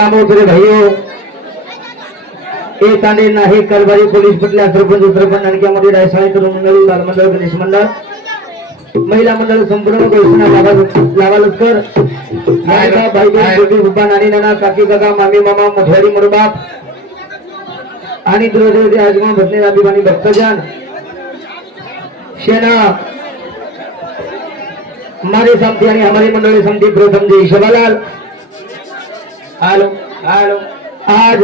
सामोदरे भाईओ ए तांडे नाही कारभारी पोलीस पटल्या सरपंच सरपंच आणखी डायसाळी तरुण मंडळ बाल मंडळ गणेश मंडळ. महिला मंडळ संपूर्ण घोषणा लावा लावा लष्कर नायका भाई बहीण बेटी नानी नाना काकी काका मामी मामा मोठ्यारी मोरबाप. आणि दुर्देवते आजमा भटणे अभिमानी भक्तजन. सेना हमारे साथी आणि हमारी मंडळी समिती प्रथम जी शबालाल हॅलो हॅलो आज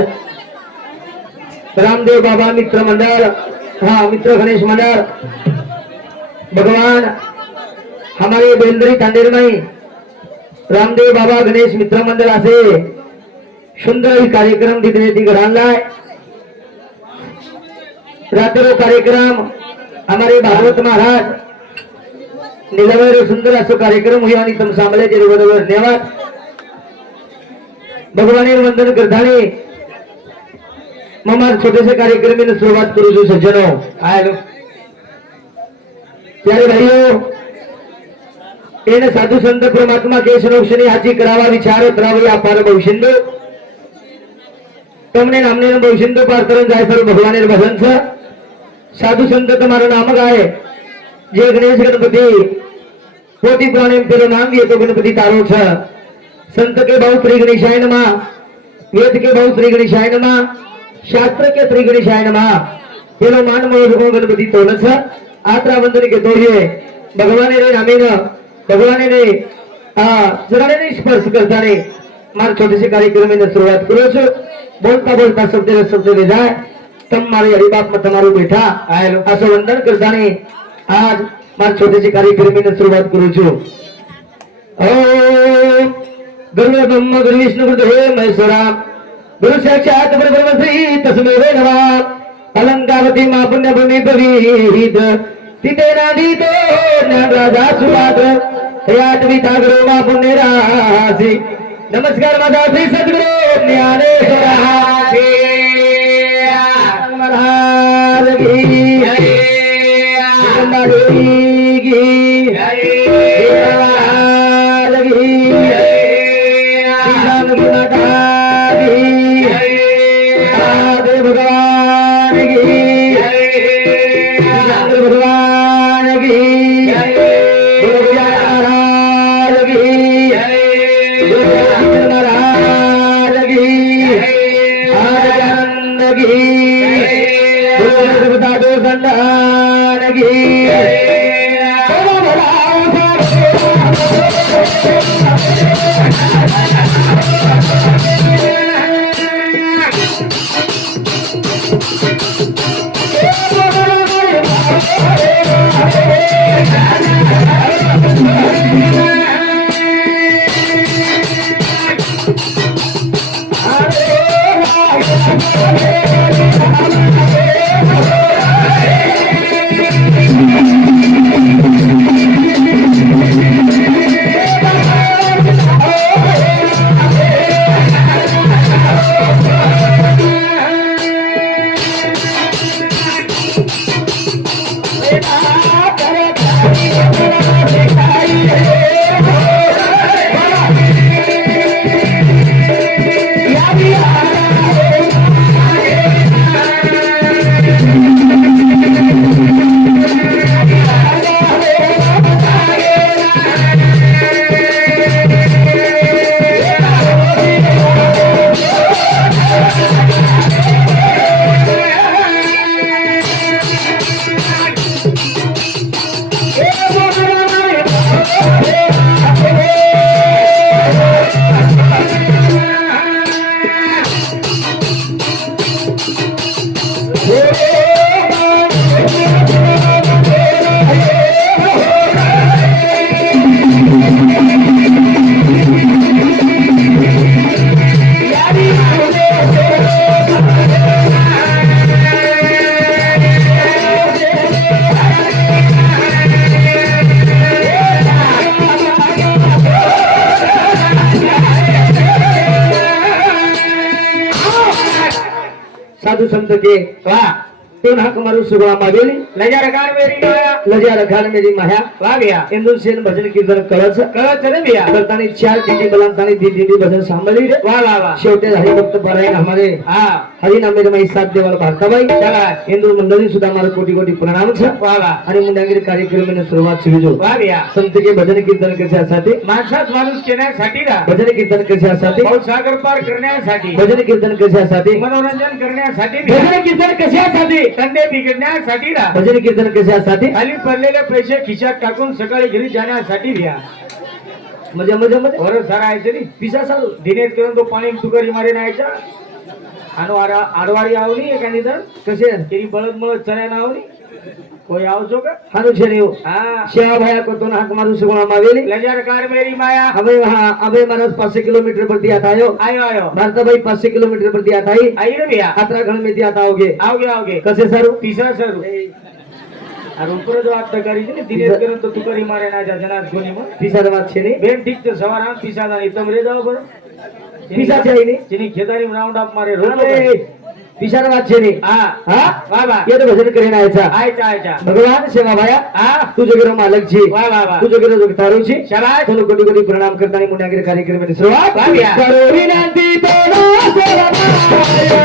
रामदेव बाबा मित्र मंडळ हा मित्र गणेश मंडळ भगवान हमारे बेंद्री तांडेर नाही रामदेव बाबा गणेश मित्र मंडळ असे सुंदर ही कार्यक्रम तिथे ती घडालाय रात्र कार्यक्रम हमारे भागवत महाराज निलवर सुंदर असो कार्यक्रम होई आणि तुम सांभाळ्याचे बरोबर धन्यवाद. ભગવાનીર વંદન ગરધાણી તમને નામને ભવિષ્યનો પાર તરણ જાય સર ભગવાનીર ભજન છે. સાધુ સંત તમારું નામ ગાય. જે ગણેશ ગણપતિ પોતી પ્રાણ એમ પેલું નામ દે તો ગણપતિ તારો છે. संत के भाव श्री गणेशाय नमा वेद के भाव श्री गणेशाय नमा शास्त्र के श्री गणेशाय नमा। પેલો માન મનોગલ બધી તો છે આત્રા વંદન કે તોડીએ ભગવાને રે રામે ભગવાને રે આ જરાને ને સ્પર્શ કરતા ને માર છોટી સી કાર્યક્રમની શરૂઆત કર્યો છે બોલતા બોલતા શબ્દ ને શબ્દ લે જાય તમારી હરિબાપમાં તમારું બેઠા આ સૌ વંદન કરતા ને આજ માર છોટી સી કાર્યક્રમની શરૂઆત કરું છું ઓમ गुरु ब्रह्म गुरु विष्णु गुरु हे महेश्वरा. गुरु साक्षात परब्रह्म श्री तस्मै वे नमः. अलंकावती मा पुण्य भूमि पवित तिथे नादीतो ज्ञान राजा सुवाद हे आठवी गुरु मा पुण्य रासी नमस्कार माझा श्री सद्गुरु ज्ञानेश्वरा. साधू संत के वा तो नाक मारू सुगळा मागेली लजार कार मेरी माया. लजा रखान मेरी माया. वा भैया इंदुर सेन भजन कीर्तन कळच. कळत रे भैया करताना चार दिंडी बलांतानी दी दिंडी भजन सांभाळली. रे वा वा वा. शेवटे हरिभक्त परायण हमारे हा. हरिनामे माई साथ देवाला भारताबाई चला हिंदू मंडळी सुद्धा मला कोटी कोटी प्रणाम છે वा वा. आणि मुंडागिरी कार्यक्रमाने सुरुवात सुरू वा भैया संत के भजन कीर्तन कशासाठी माणसात माणूस केण्यासाठी ना. भजन कीर्तन कशासाठी सागर पार करण्यासाठी. भजन कीर्तन कशासाठी मनोरंजन करण्यासाठी. भजन कीर्तन कशासाठी संडे बिघडण्यासाठी ना भजन कीर्तन कशासाठी? खाली पडलेले पैसे खिशात टाकून सकाळी घरी जाण्यासाठी भैया म्हणजे म्हणजे म्हणजे वर सारा आहे तरी पिसा चालू दिनेत करून तो पाणी तुकारी मारे नाहीचा आणि आडवारी आवनी एका निधन कसे? तेरी बळद मळद चण्या नावनी કોઈ આવજો કે? હારું છે રેવ હા. શ્યા ભાયા કોતો હાક મારું સુગણામાં આવેલી? લજારકાર મેરી માયા. હવે હા હવે મારા 5 કિલોમીટર પર દિયા થાયો આયો આયો. ભારત ભાઈ 5 કિલોમીટર પર દિયા થાઈ આઈ રે ભૈયા આતરા ઘણ મે દિયા થાઓગે આવગે આવગે. કસે સારું? તીસરા સારું. આ રોકડો જો વાત કરી છે ને ધીરે ધીરે તો તું કરી મારે ના જા જનાર ગોનીમાં પીસાદ વાત છે ને? બેન ઠીક છે સવાર આમ પીસાદ આ તમે રે જાવ બરો પીસા છે ને જેની ખેદારી રાઉન્ડ અપ મારે રોકો विचार वाचेने येत भजन करीन आयचा आयचा आयचा. भगवान सेवा भाया हा. तुझे गिरो मालक जी वा वा वा. तुझे गिरो तारू जी शाबाश तुला कोटी कोटी प्रणाम करताना मुन्यागिरी कार्यक्रममध्ये सुरुवात करो. विनंती तोडा सेवा भाया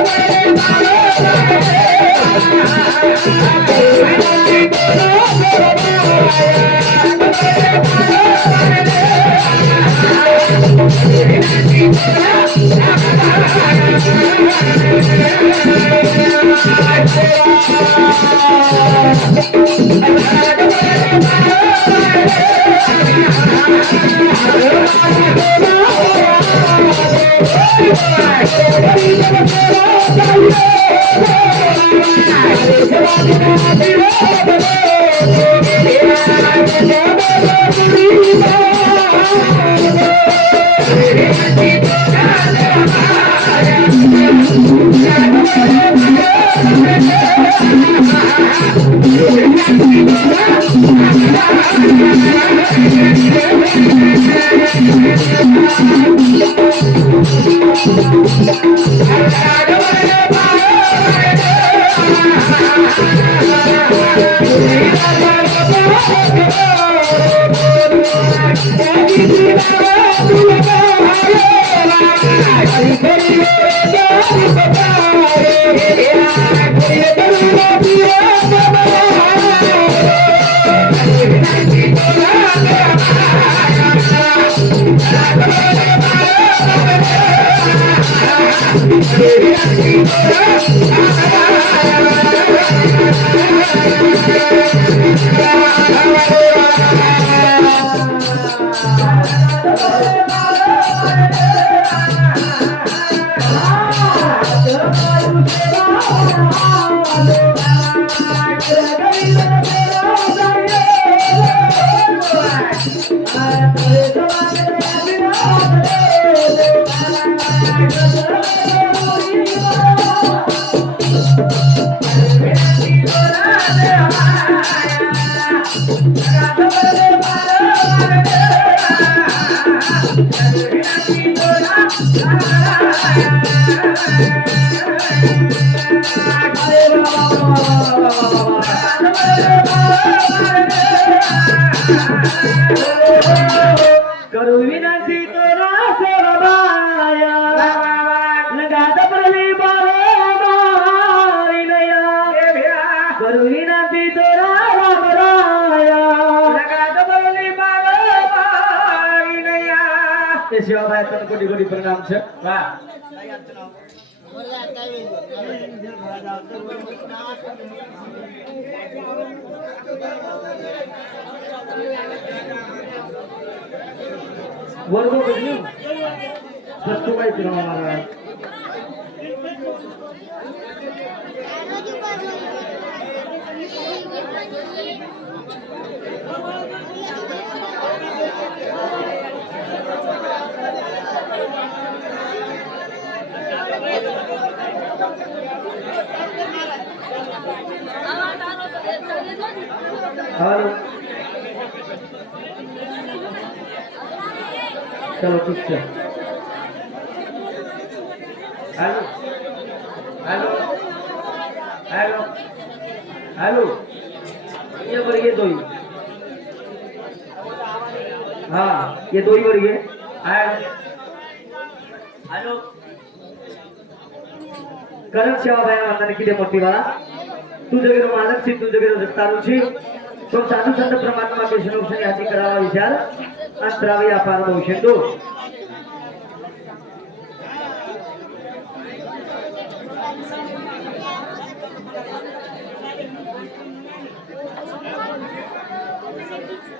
કરું કોટી પ્રણામ છે વાહ વર્ગો બદલ્યું સસ્તુભાઈ પીરવા મારા चलो ठीक है हेलो? हेलो? हेलो? हेलो? ये वर ये दो ही हाँ ये दो ही वर ये. हेलो? करण शेवा बाया मानताना किती मोठी बाळा. तुझं गेलो मालक सी तुझं गेलो जगतारुची तो साधू संत परमात्मा विष्णू याची करावा विचार अंतरावे अपार भविष्यतो करा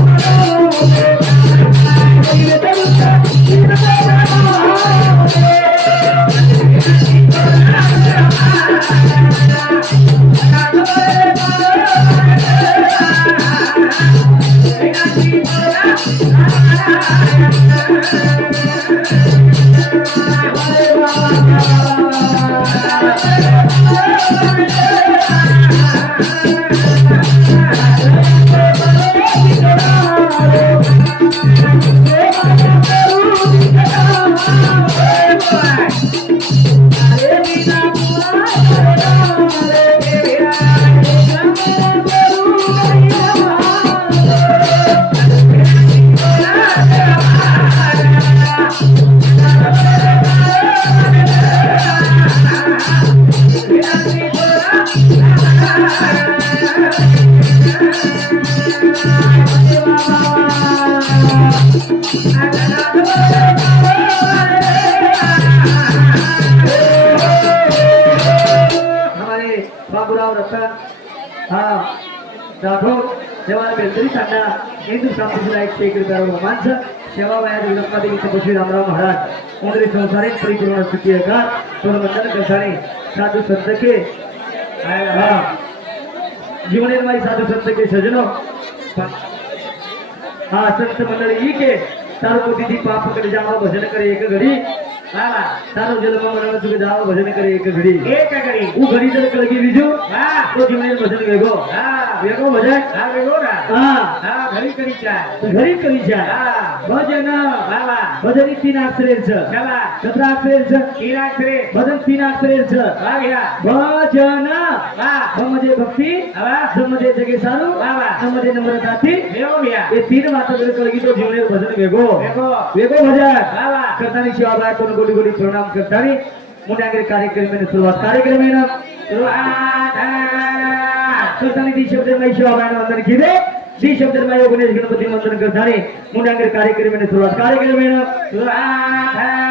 सेवा सेवा बेलतरी सांगा हिंदू संस्कृतीला एक एक रुपया माणसं सेवा वया जगदंबा देवीचे पशु रामराव महाराज उंदरी संसारिक परिपूर्ण सुखी का सोनमंडल कसाने साधू संत के हा जीवनेरमाई साधू संत के सजनो हा संत मंडळी ही के सारो कोटी पापकडे जावा भजन करे एक घडी हा तानो जल मरण सुख जाओ भजन करे एक घड़ी. एक घड़ी. वो घड़ी जल लगी विजु हां तो जीवन भजन वेगो हां वेगो भजन? हां वेगो ना. हां. हां घड़ी करी चाय घड़ी करी चाय हां. भजन. बाबा भजन तीन अक्षरे छ चला. सतरा अक्षरे छ तीन अक्षरे भजन तीन अक्षरे छ आ गया भजन. हां समझे भक्ति. हां समझे जगे सारू बाबा समझे नम्रताती वेगो भैया ये तीन माता जल लगी तो जीवन भजन वेगो वेगो वेगो भजन. बाबा करतानी सेवा बाय करून கோடி கோடி சிவனாம் சரி மூன்றாங்கிற காரியக்கிரமின் சொல்வார் காரியக்கிரமின் சொல்தானே டி சப்தர்மய சிவாபாயன வந்தன கீதே டி சப்தர்மய குணேஷ் கணபதி வந்தன கர்தானே மூன்றாங்கிற காரியக்கிரமின் சொல்வார் காரியக்கிரமின் சொல்வார்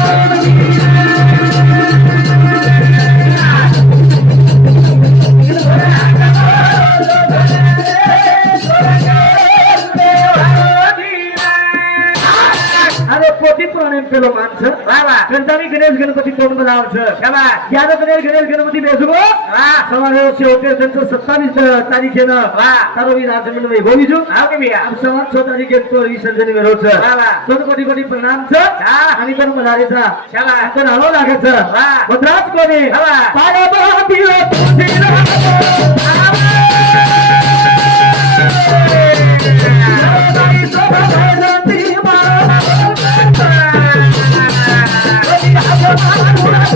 केलो माणसं कंटाळी गणेश गणपती तोंड नावचं यादव गणेश गणेश गणपती बेसुगो समारोह होते त्यांचं सत्तावीस तारीखेनं तारोवी राजमिन वैभवीजू समाज सो तारीखेत तो विसर्जन वेरोचं. दोन कोटी कोटी प्रणामचं. आणि पण मलारेचा. आपण हवं लागायचं. मद्रास कोणी? Bye. I'm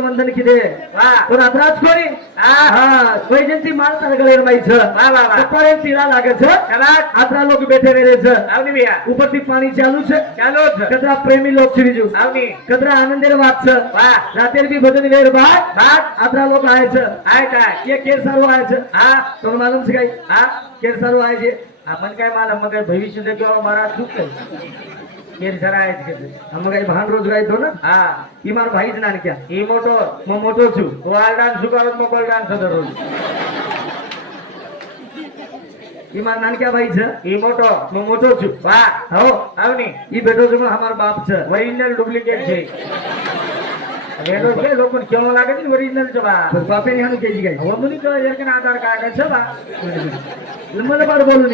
વંદન કીધે વાહ તો રાતરાજ કોની હા હા વૈજયંતી માળ તારા ગળે રમાઈ છે વાહ વાહ વાહ કપાળે તીરા લાગે છે શાબાશ આટલા લોકો બેઠે રહે છે આવની ભૈયા ઉપરથી પાણી ચાલુ છે ચાલો જ કદરા પ્રેમી લોક છે બીજું આવની કદરા આનંદેર વાત છે વાહ રાતે બી ભજન વેર બાદ બાદ આટલા લોકો આય છે આય કાય એ કેર સારું આય છે હા તમને માલુમ છે કઈ હા કેર સારું આય છે આ મને કઈ માલમ મને કઈ ભવિષ્ય દેખ્યો મારા શું કઈ ಗೆಲ್ಸರ ಆಯ್ತು ನಮಗೆ ಭಾನ್ ರೋಜ್ ಆಯ್ತು ಹಾ ಈ ಮಾರು ಭಾಯಿಸ್ ನನಗೆ ಈ ಮೋಟೋ ಮೋ ಮೋಟೋ ಚು ವಾಲ್ ಡಾನ್ಸ್ ಕರೋದು ಮೊಬೈಲ್ ಡಾನ್ಸ್ ಅದ ರೋಜ್ ಈ ಮಾರು ನನಗೆ ಭಾಯಿಸ್ ಈ ಮೋಟೋ ಮೋ ಮೋಟೋ ಚು ವಾ ಹೋ ಅವನಿ ಈ ಬೆಟೋ ಜುಮ ಹಮಾರ ಬಾಪ್ ಚ ಒರಿಜಿನಲ್ ಡೂಪ್ಲಿಕೇಟ್ છે లోపల కేవలం లాగా ఒరిజినల్ చూడా షాపింగ్ కానీ కేజీ కానీ ఒమ్మిది ఎక్కడ ఆధార్ కార్డు చూడా మళ్ళీ बोलून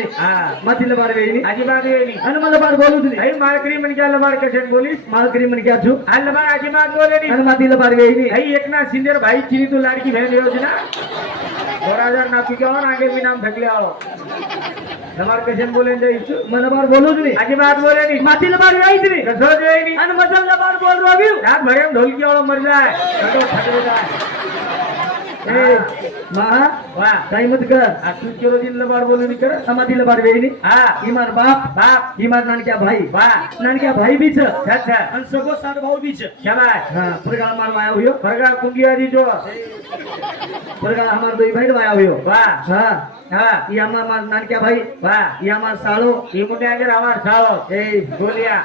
मधील बार वेळी अजिबात वेळी आणि मला बार बोलू दिली आई मालकरी म्हणजे अल्लबार कशात बोलीस? मालकरी म्हणजे अजू अल्लबार अजिबात बोलली आणि मधील बार वेळी आई एकनाथ शिंदे भाई चिनी तू लाडकी बहन योजना. दोन हजार नातू केव्हा नागे मी नाम ढकले आहो. नमार कशात बोलेन जायचो मला बार बोलू दिली अजिबात बोलेनी मातील बार वेळी कसं वेळी आणि मधील बार बोल रवी. रात भयम ढोलकी आलो 張りたい。બી નામ ઢકલે આવો તમારે કશન બોલે જઈશું મને બાર બોલું જ નહીં આજી બાદ બોલે ની માથી લબાડ વેઈ જ નહીં કશો જ નહીં અને મતલબ લબાડ બોલ આવ્યું રાત ભરે એમ ઢોલકી વાળો મરી જાય ઠંડો ઠંડો જાય એ મા વાહ કઈ મત કર આ તું કેરો દિન લબાડ બોલું ની કરે અમાથી લબાડ વેઈ નહીં હા ઈ માર બાપ બાપ ઈ માર નાનક્યા ભાઈ વાહ નાનક્યા ભાઈ બી છે અચ્છા અને સગો સાત ભાવ બી છે શાબાશ હા પ્રગાળ મારવા આવ્યો હુયો ફરગા કુંગિયાજી જો પ્રગાળ અમાર દોઈ ભાઈ વાય આવ્યો વાહ હા હા ઈ અમાર માર નાનક્યા ભાઈ વાહ ઈ અમાર સાળો ઈ મુંડે આગળ અમાર સાળો એ ગોલિયા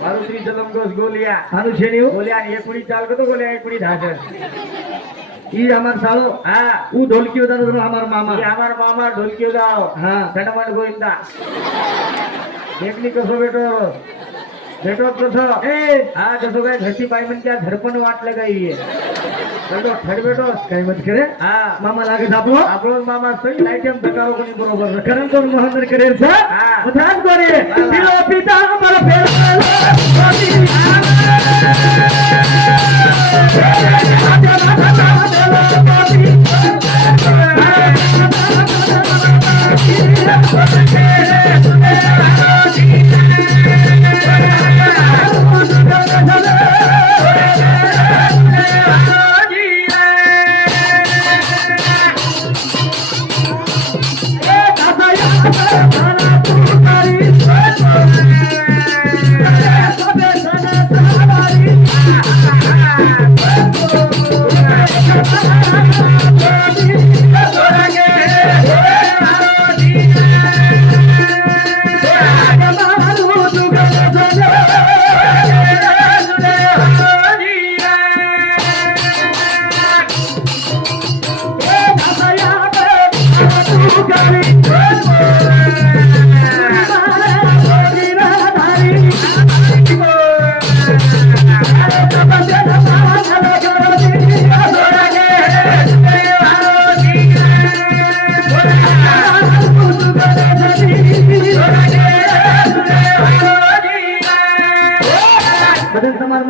મારું શ્રી જલમ ઘોષ ગોલિયા આનું છે ને ગોલિયા ની એક કુડી ચાલ કરતો ગોલિયા એક કુડી ધાજર ઈ અમાર સાળો હા. હું ઢોલકી તો અમાર ઈ મામા અમાર મામા ઢોલકી દાઓ. હા. ધનવંત ગોવિંદા. એકની કસો બેટો? બેટો કસો એ! હા કસો કઈ ધરતી પાઈ મને ત્યાં ધરપણ વાટ લગાવી બેટો ઠડ બેટો. કઈ મત કરે? હા. મામા લાગે છે આપણો? આપણો મામા સહી લાઈટ એમ ધકારો કોની બરોબર કરમ તો મહાનર કરેલ છે? હા. બધાજ કરે. વાહ. પીલો પિતા અમારો પેલા હા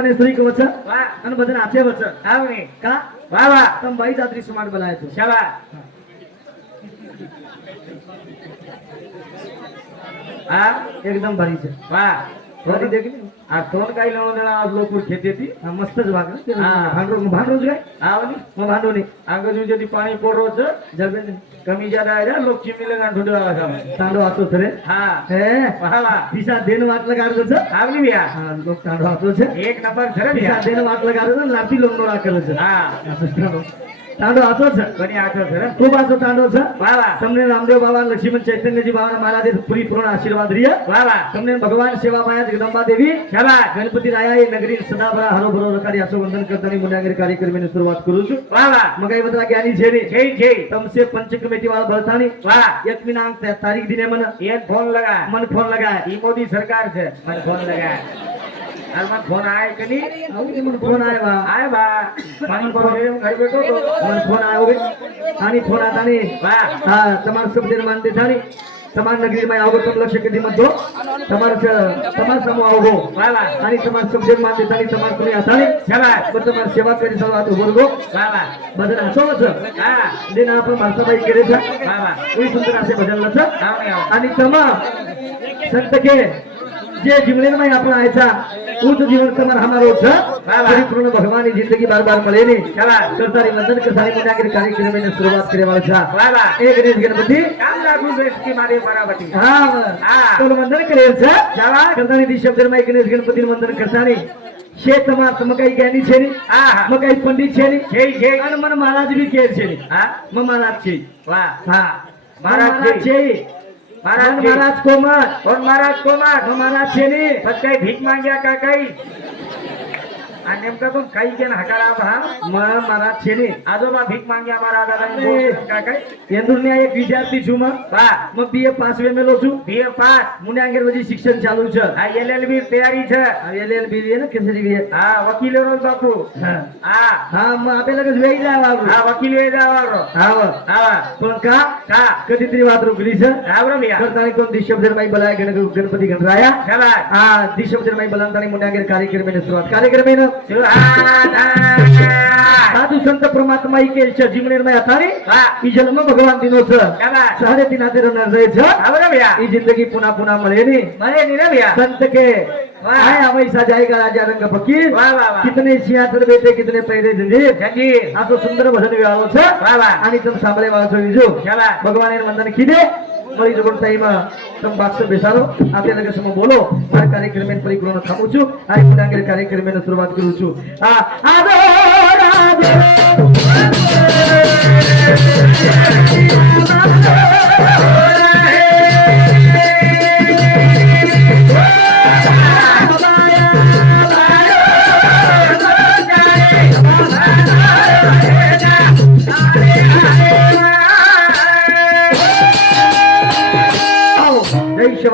શ્રી કવચ વાહ અને બધા હાથે વચ આવની કા વાહ વાહ તમ ભાઈ જાત્રી સુમાડ બોલાય છે શાબાશ હા એકદમ ભારી છે વાહ दोन काही लावून देणार आज लोक घेते ती मस्तच भाग भांडून भांडूच काय? आवली मग भांडून अंगज उजे ती पाणी पोरवच जगन कमी ज्यादा आहे लोक चिमणी लगान थोडं तांडव वाचोच रे हा. दिशा देण वाटलं काढलंच आवली बिया. लोक तांडव वाचोच एक नंबर खरं दिशा देण આવની ભૈયા હા લોક તાંડો આતો છે એક નંબર છે રે દિશા ભૈયા દેન વાટ લગાડતો છે લાઠી લોમનો રા કરે છે હા આ તો તાંડો તાંડો આતો છે ઘણી આંખો છે રે ખૂબ આતો તાંડો છે વાહ વાહ તમને રામદેવ બાબા લક્ષ્મણ ચૈતન્યજી બાબા મહારાજે પૂરી પૂર્ણ આશીર્વાદ રહ્યા વાહ વાહ તમને ભગવાન સેવા માયા જગદંબા દેવી શાબાશ ગણપતિ રાયા એ નગરી સદાભરા હરો ભરો રકારી આસો વંદન કરતાની મુન્યાગર કાર્યક્રમની શરૂઆત કરું છું વાહ વાહ મગાઈ બધા જ્ઞાની છે ને જય જય તમસે પંચ કમિટી વાળા ભરતાની વાહ એકમી નામ તે તારીખ દિને મને એ ફોન લગા મને ફોન લગાય ઈ મોદી સરકાર છે મને ફોન લગા घरमा फोन आहे की फोन आहे बा. आहे बा पाणी करून घरी भेटो फोन आहे उभे. आणि फोन आता नाही. हा समाज सब निर्माण ते झाली. समाज नगरी माय अवगत पण लक्ष कधी म्हणतो? समाज समाज समूह अवगो आणि समाज सब निर्माण ते झाली समाज तुम्ही असावे सेवा पण समाज सेवा करी सर्वात उभरगो भजन असोच दिन आपण भारताबाई केले सुंदर असे भजनलाच आणि तमा संत के. जे जिंकले नाही आपण आयचा. ઉચ્ચ જીવન તમાર હમારો છે વાહ. પરિપૂર્ણ ભગવાનની જિંદગી બાર બાર મળે નહીં શાબાશ કરતારી વંદન કરતારી મુનાગર કાર્યક્રમની શરૂઆત કરવા છે વાહ વાહ એ ગણેશ ગણપતિ કામ લાગુ બેસ की મારી બરાબરી હા હા. તો વંદન કરે છે શાબાશ. કરતાની દિશબ્દરમાં ગણેશ ગણપતિનું વંદન કરતાની છે તમાર તમકાઈ જ્ઞાની છે ની હા હા મકાઈ પંડિત છે ની જય જય અને મને મહારાજ બી કે છે ની હા મ મહારાજ છે વાહ હા મહારાજ મહારાજ છે महाराज हो, महाराज कोमर और हो, महाराज कोमर हो, महाराज शेनी फक्त भीख मांगिया का काही? आणि नेमका तो काही घेणं हकारा भा मला छेने. आजोबा भीक मागे आम्हाला दादा काय काय? येंदुरने एक विद्यार्थी छू मग बा मग बीए पास वे मेलो छू बी ए पाच अंगेरमध्ये शिक्षण चालू छ. एल एल बी तयारी छ. एल एलएलबी ने केसरी बी हा वकील बापू. हा. मग आपल्याला कस वेळ जावा हा वकील वेळ जावा पण का? का? कधीतरी वाद रुकली छ कोण दिशभ जर बाई बलाय गणपती गणराया. हा दिशभ जर बाई बलांतानी मुने अंगेर कार्यक्रमेने सुरुवात. कार्यक्रमेने साधु संत परमात्मा के इच्छा जीव आता. रे जन्म भगवान दिनो छ सारे दिन आते रहना जिंदगी पुनः पुनः मरे नी मरे नी रे संत के. आए हमेशा जाएगा राजा रंग फकीर. कितने सियासर बेटे कितने पैरे जंजीर. जंजीर. असो सुंदर भजन विवाह छ आणि तुम सांभळे वाचो विजू. भगवान मंदन किदे. મળી જગોણતાઈમાં તમે બાક્ષ બેસાડો. આપે લગે સમો બોલો. આ કાર્યક્રમે પરિક્રમણ થામું છું. આ ગુણાંગેર કાર્યક્રમે શરૂઆત કરું છું. આ આદો આદો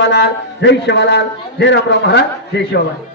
সেবালাল জয় সেবালাল জয় রাম রাম মহারাজ জয় সেবালাল